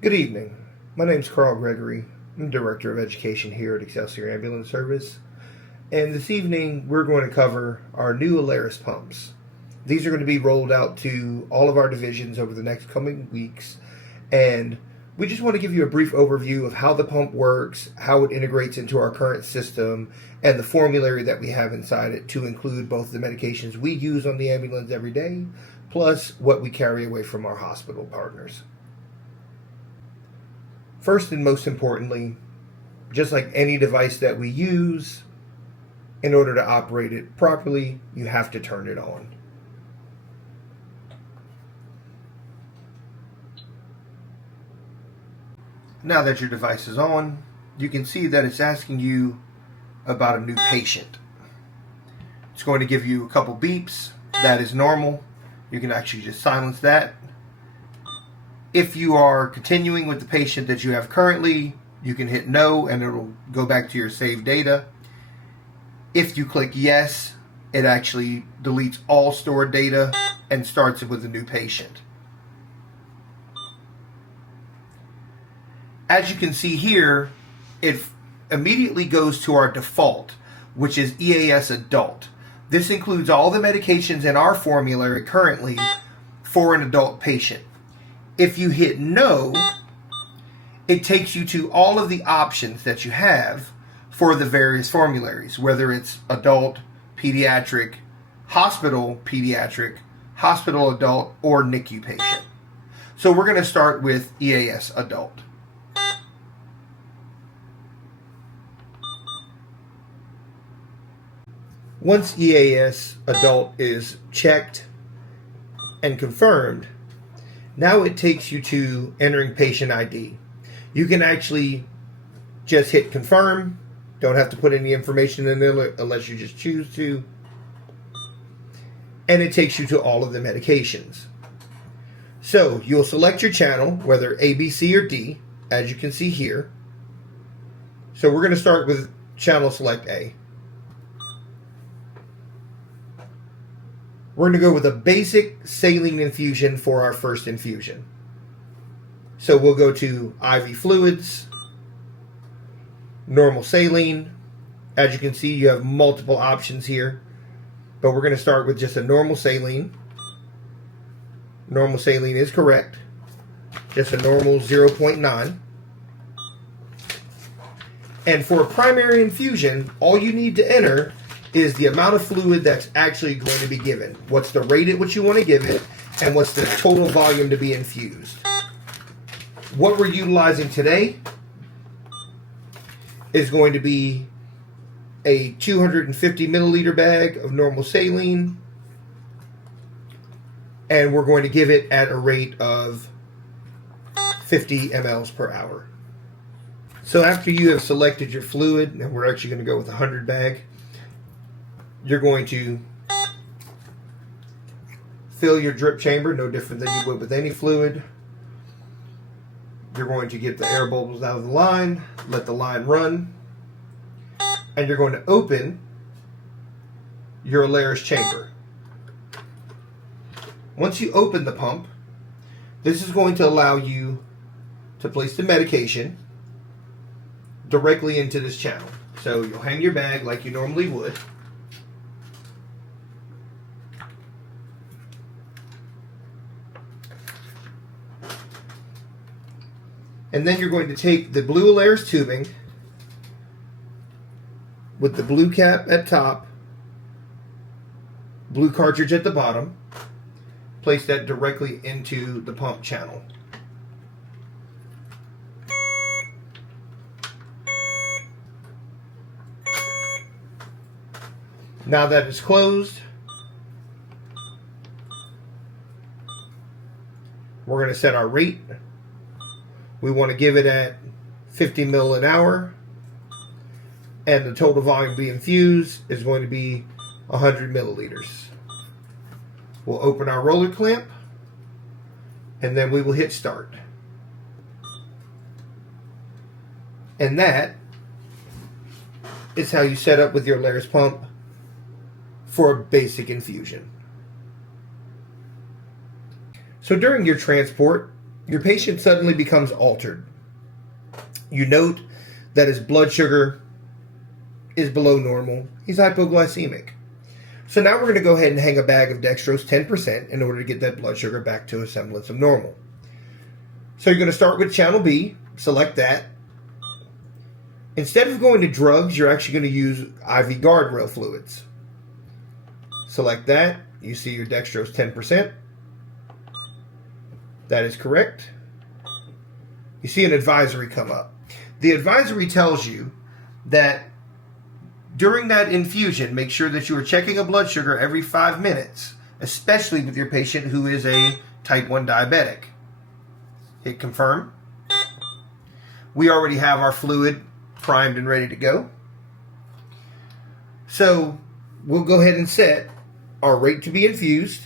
Good evening. My name is Carl Gregory. I'm Director of Education here at Excelsior Ambulance Service. And this evening we're going to cover our new Alaris pumps. These are going to be rolled out to all of our divisions over the next coming weeks. And we just want to give you a brief overview of how the pump works, how it integrates into our current system, and the formulary that we have inside it to include both the medications we use on the ambulance every day, plus what we carry away from our hospital partners. First and most importantly, just like any device that we use, in order to operate it properly, you have to turn it on. Now that your device is on, you can see that it's asking you about a new patient. It's going to give you a couple beeps. That is normal. You can actually just silence that. If you are continuing with the patient that you have currently, you can hit no and it'll go back to your saved data. If you click yes, it actually deletes all stored data and starts it with a new patient. As you can see here, it immediately goes to our default, which is EAS Adult. This includes all the medications in our formulary currently for an adult patient. If you hit no, it takes you to all of the options that you have for the various formularies, whether it's adult, pediatric, hospital adult, or NICU patient. So we're going to start with EAS Adult. Once EAS Adult is checked and confirmed, now it takes you to entering patient ID. You can actually just hit confirm. Don't have to put any information in there unless you just choose to. And it takes you to all of the medications. So you'll select your channel, whether A, B, C, or D, as you can see here. So we're going to start with channel select A. We're going to go with a basic saline infusion for our first infusion. So we'll go to IV fluids, normal saline. As you can see, you have multiple options here, but we're going to start with just a normal saline. Normal saline is correct. Just a normal 0.9. And for a primary infusion, all you need to enter is the amount of fluid that's actually going to be given. What's the rate at which you want to give it, and what's the total volume to be infused. What we're utilizing today is going to be a 250 milliliter bag of normal saline, and we're going to give it at a rate of 50 mLs per hour. So after you have selected your fluid, and we're actually going to go with a 100 bag, you're going to fill your drip chamber, no different than you would with any fluid. You're going to get the air bubbles out of the line, let the line run, and you're going to open your Alaris chamber. Once you open the pump, this is going to allow you to place the medication directly into this channel. So you'll hang your bag like you normally would. And then you're going to take the blue Alaris tubing with the blue cap at top, blue cartridge at the bottom, place that directly into the pump channel. Now that it's closed, we're going to set our rate. We want to give it at 50 ml an hour, and the total volume to be infused is going to be 100 milliliters. We'll open our roller clamp, and then we will hit start. And that is how you set up with your Alaris pump for a basic infusion. So during your transport, your patient suddenly becomes altered. You note that his blood sugar is below normal. He's hypoglycemic. So now we're going to go ahead and hang a bag of dextrose 10% in order to get that blood sugar back to a semblance of normal. So you're going to start with channel B, select that. Instead of going to drugs, you're actually going to use IV guardrail fluids. Select that. You see your dextrose 10%. That is correct. You see an advisory come up. The advisory tells you that during that infusion, make sure that you are checking a blood sugar every 5 minutes, especially with your patient who is a type 1 diabetic. Hit confirm. We already have our fluid primed and ready to go. So we'll go ahead and set our rate to be infused.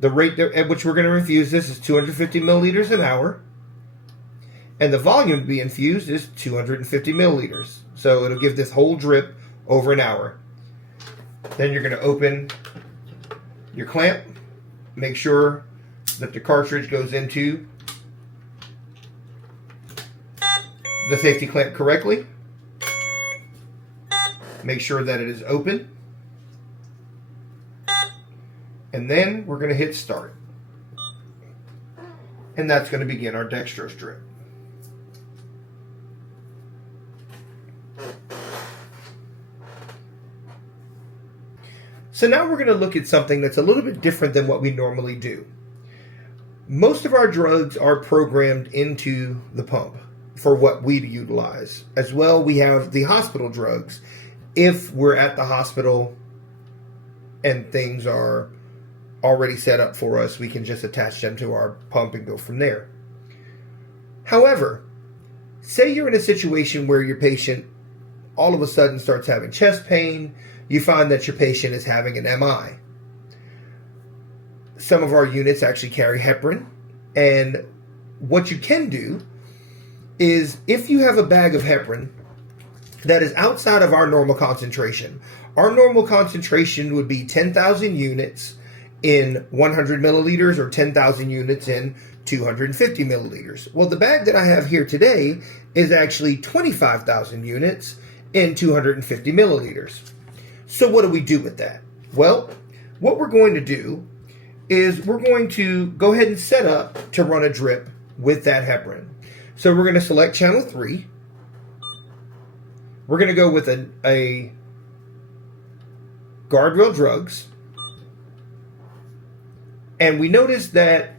The rate at which we're going to infuse this is 250 milliliters an hour. And the volume to be infused is 250 milliliters. So it'll give this whole drip over an hour. Then you're going to open your clamp. Make sure that the cartridge goes into the safety clamp correctly. Make sure that it is open. And then we're going to hit start. And that's going to begin our dextrose drip. So now we're going to look at something that's a little bit different than what we normally do. Most of our drugs are programmed into the pump for what we utilize. As well, we have the hospital drugs. If we're at the hospital and things are already set up for us, we can just attach them to our pump and go from there. However, say you're in a situation where your patient all of a sudden starts having chest pain. You find that your patient is having an MI. Some of our units actually carry heparin. And what you can do is, if you have a bag of heparin that is outside of our normal concentration, our normal concentration would be 10,000 units in 100 milliliters or 10,000 units in 250 milliliters. Well, the bag that I have here today is actually 25,000 units in 250 milliliters. So what do we do with that? Well, what we're going to do is we're going to go ahead and set up to run a drip with that heparin. So we're going to select channel 3. We're going to go with a guardrail drugs. And we notice that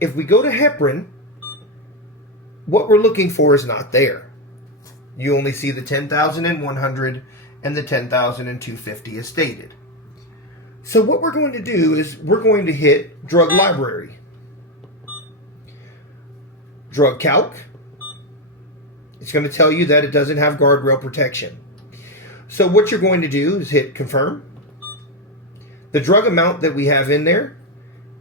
if we go to heparin, what we're looking for is not there. You only see the 10,000 and 100 and the 10,000 and 250 as stated. So what we're going to do is we're going to hit drug library. Drug calc. It's going to tell you that it doesn't have guardrail protection. So what you're going to do is hit confirm. The drug amount that we have in there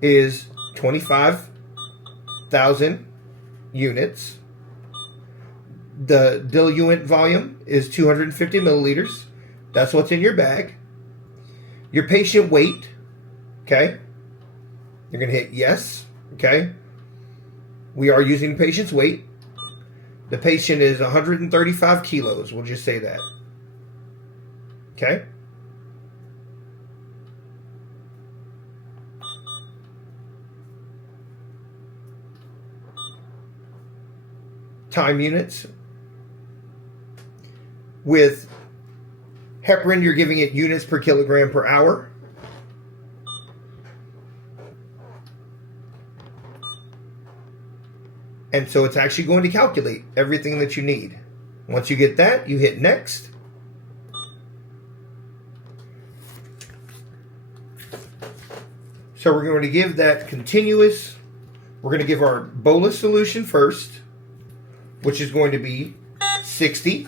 is 25,000 units. The diluent volume is 250 milliliters. That's what's in your bag. Your patient weight, okay? You're going to hit yes, okay? We are using the patient's weight. The patient is 135 kilos. We'll just say that. Okay? Time units. With heparin, you're giving it units per kilogram per hour. And so it's actually going to calculate everything that you need. Once you get that, you hit next. So we're going to give that continuous. We're going to give our bolus solution first, which is going to be 60.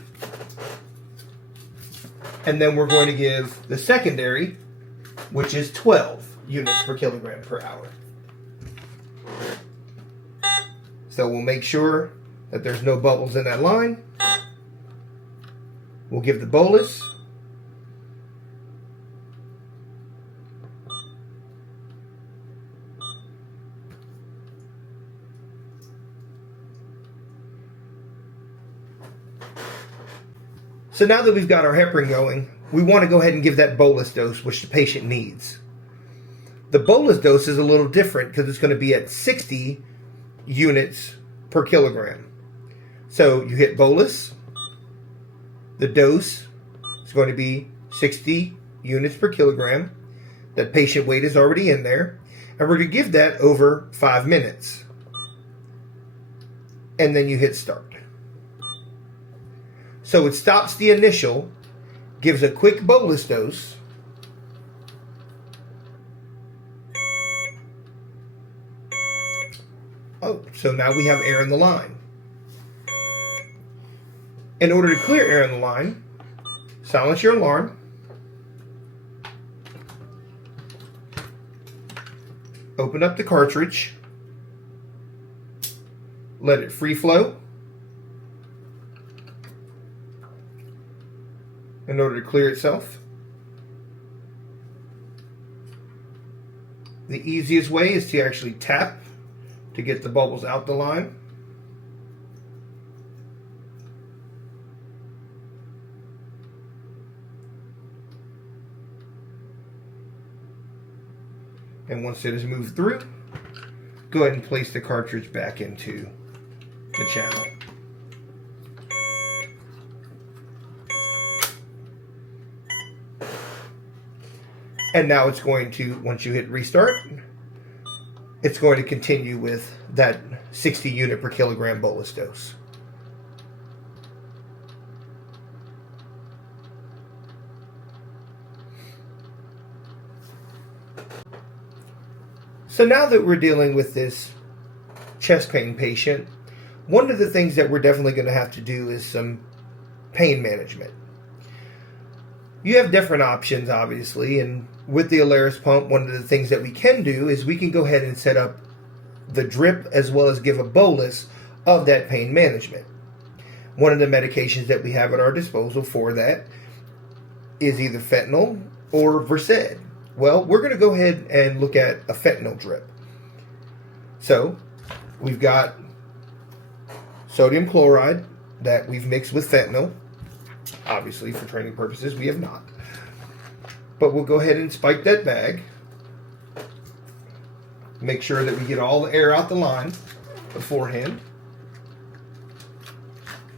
And then we're going to give the secondary, which is 12 units per kilogram per hour. So we'll make sure that there's no bubbles in that line. We'll give the bolus. So now that we've got our heparin going, we want to go ahead and give that bolus dose, which the patient needs. The bolus dose is a little different because it's going to be at 60 units per kilogram. So you hit bolus, the dose is going to be 60 units per kilogram. That patient weight is already in there. And we're going to give that over 5 minutes. And then you hit start. So it stops the initial, gives a quick bolus dose. Oh, so now we have air in the line. In order to clear air in the line, silence your alarm. Open up the cartridge. Let it free flow. In order to clear itself. The easiest way is to actually tap to get the bubbles out the line. And once it has moved through, go ahead and place the cartridge back into the channel. And now it's going to, once you hit restart, it's going to continue with that 60 unit per kilogram bolus dose. So now that we're dealing with this chest pain patient, one of the things that we're definitely going to have to do is some pain management. You have different options, obviously, and with the Alaris pump, one of the things that we can do is we can go ahead and set up the drip as well as give a bolus of that pain management. One of the medications that we have at our disposal for that is either fentanyl or Versed. Well, we're going to go ahead and look at a fentanyl drip. So, we've got sodium chloride that we've mixed with fentanyl. Obviously, for training purposes, we have not. But we'll go ahead and spike that bag. Make sure that we get all the air out the line beforehand.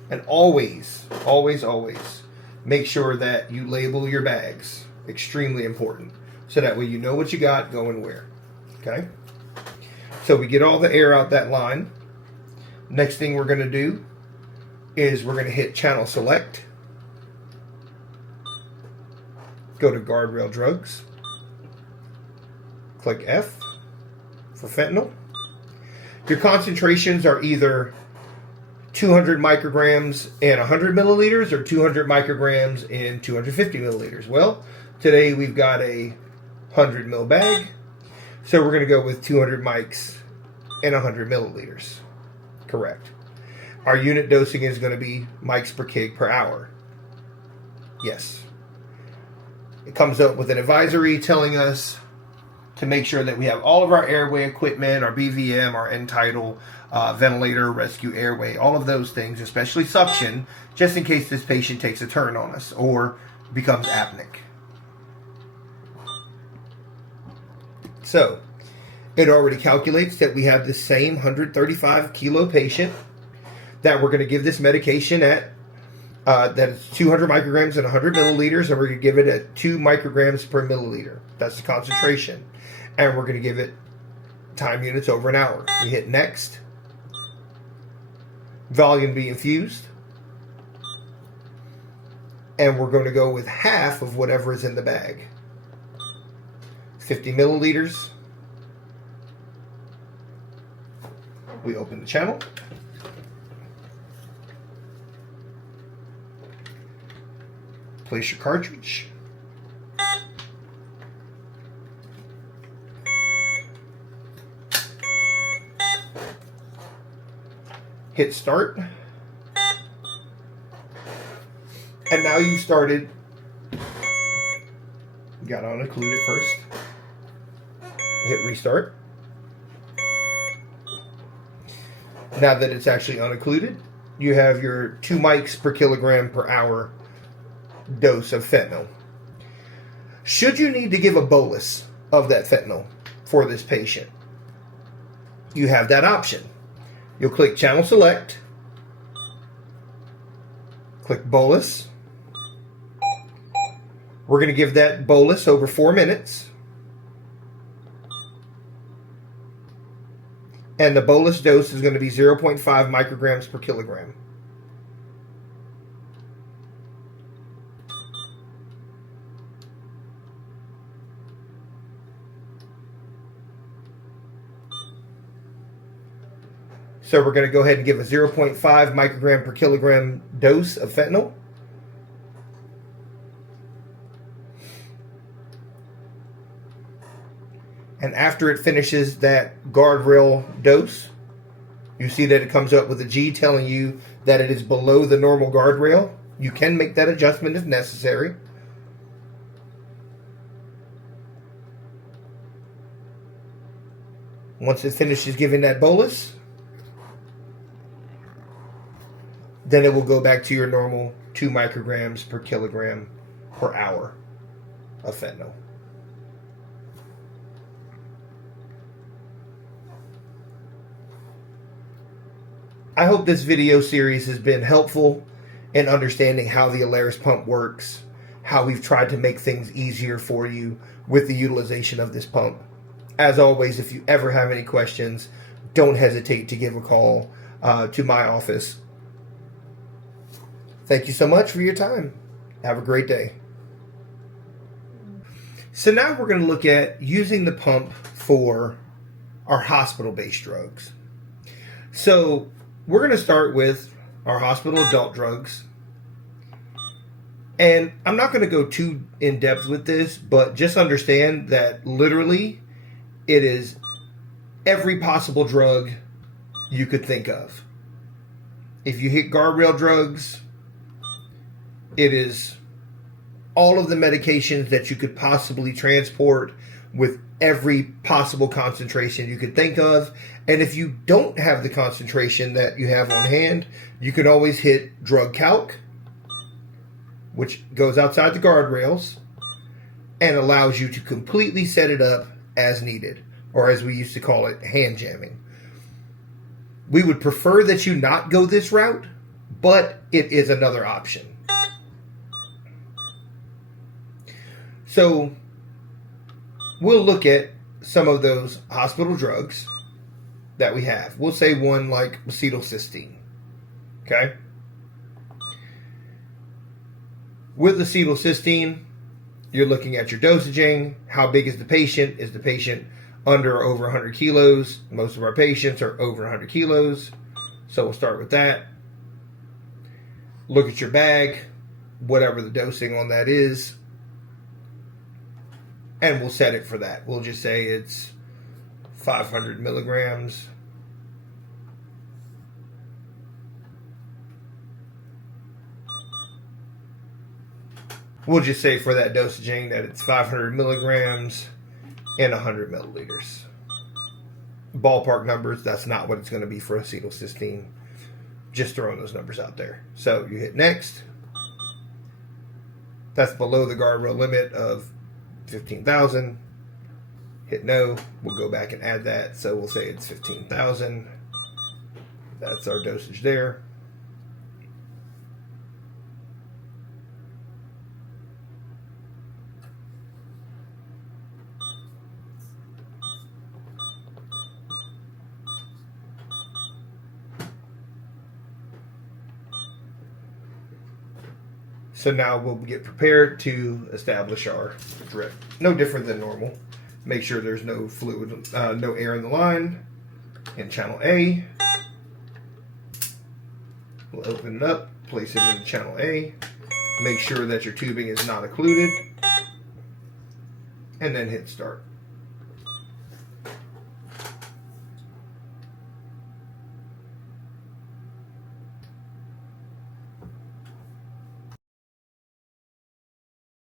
And always, always, always make sure that you label your bags. Extremely important. So that way you know what you got going where. Okay? So we get all the air out that line. Next thing we're going to do is we're going to hit channel select. Go to guardrail drugs. Click F for fentanyl. Your concentrations are either 200 micrograms in 100 milliliters or 200 micrograms in 250 milliliters. Well, today we've got a 100 ml bag, so we're going to go with 200 mics in 100 milliliters. Correct. Our unit dosing is going to be mics per kg per hour. Yes. It comes up with an advisory telling us to make sure that we have all of our airway equipment, our BVM, our end-tidal, ventilator, rescue airway, all of those things, especially suction, just in case this patient takes a turn on us or becomes apneic. So, it already calculates that we have the same 135 kilo patient that we're going to give this medication at. That is 200 micrograms and 100 milliliters, and we're going to give it at 2 micrograms per milliliter. That's the concentration. And we're going to give it time units over an hour. We hit next. Volume be infused. And we're going to go with half of whatever is in the bag. 50 milliliters. We open the channel. Place your cartridge. Hit start. And now you started. You got to unclude it first. Hit restart. Now that it's actually unoccluded, you have your 2 mics per kilogram per hour dose of fentanyl. Should you need to give a bolus of that fentanyl for this patient, you have that option. You'll click Channel Select, click Bolus. We're going to give that bolus over 4 minutes. And the bolus dose is going to be 0.5 micrograms per kilogram. So we're going to go ahead and give a 0.5 microgram per kilogram dose of fentanyl. And after it finishes that guardrail dose, you see that it comes up with a G telling you that it is below the normal guardrail. You can make that adjustment if necessary. Once it finishes giving that bolus, then it will go back to your normal 2 micrograms per kilogram per hour of fentanyl. I hope this video series has been helpful in understanding how the Alaris pump works, how we've tried to make things easier for you with the utilization of this pump. As always, if you ever have any questions, don't hesitate to give a call to my office. Thank you so much for your time. Have a great day. So now we're going to look at using the pump for our hospital-based drugs. So we're going to start with our hospital adult drugs. And I'm not going to go too in depth with this, but just understand that literally it is every possible drug you could think of. If you hit guardrail drugs, it is all of the medications that you could possibly transport with every possible concentration you could think of. And if you don't have the concentration that you have on hand, you can always hit drug calc, which goes outside the guardrails and allows you to completely set it up as needed, or as we used to call it, hand jamming. We would prefer that you not go this route, but it is another option. So we'll look at some of those hospital drugs that we have. We'll say one like acetylcysteine. Okay? With acetylcysteine, you're looking at your dosaging. How big is the patient? Is the patient under or over 100 kilos? Most of our patients are over 100 kilos. So we'll start with that. Look at your bag, whatever the dosing on that is, and we'll set it for that. We'll just say it's 500 milligrams. We'll just say for that dosaging that it's 500 milligrams and 100 milliliters. Ballpark numbers, that's not what it's going to be for acetylcysteine. Just throwing those numbers out there. So you hit next. That's below the guardrail limit of 15,000. Hit no. We'll go back and add that. So we'll say it's 15,000. That's our dosage there. So now we'll get prepared to establish our drip. No different than normal. Make sure there's no fluid, no air in the line. In channel A, we'll open it up, place it in channel A. Make sure that your tubing is not occluded, and then hit start.